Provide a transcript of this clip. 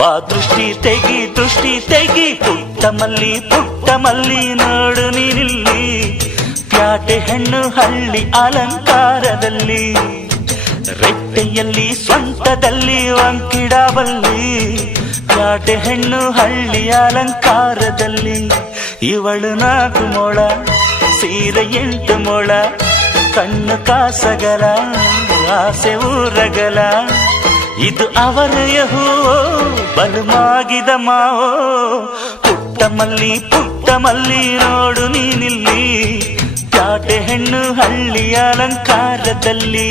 ಬಾ ದೃಷ್ಟಿ ತೆಗಿ ಪುಟ್ಟ ಮಲ್ಲಿ ನೋಡು ನೀನಿಲ್ಲಿ ಪ್ಯಾಟೆ ಹೆಣ್ಣು ಹಳ್ಳಿ ಅಲಂಕಾರದಲ್ಲಿ ರೆಟ್ಟೆಯಲ್ಲಿ ಸ್ವಂತದಲ್ಲಿ ವಂಕಿಡಬಲ್ಲಿ ಪ್ಯಾಟೆ ಹೆಣ್ಣು ಹಳ್ಳಿ ಅಲಂಕಾರದಲ್ಲಿ ಇವಳು 4 ಮೊಳ ಸೀರೆ 8 ಮೊಳ ಕಣ್ಣು ಕಾಸಗಲ ಆಸೆ ಊರಗಲ ಇದು ಅವರೆಯ ಹೂವೋ ಬಲುಮಾಗಿದ ಮಾವೋ ಪುಟ್ಟ ಮಲ್ಲಿ ನೋಡು ನೀನಿಲ್ಲಿ ಪ್ಯಾಟೆ ಹೆಣ್ಣು ಹಳ್ಳಿ ಅಲಂಕಾರದಲ್ಲಿ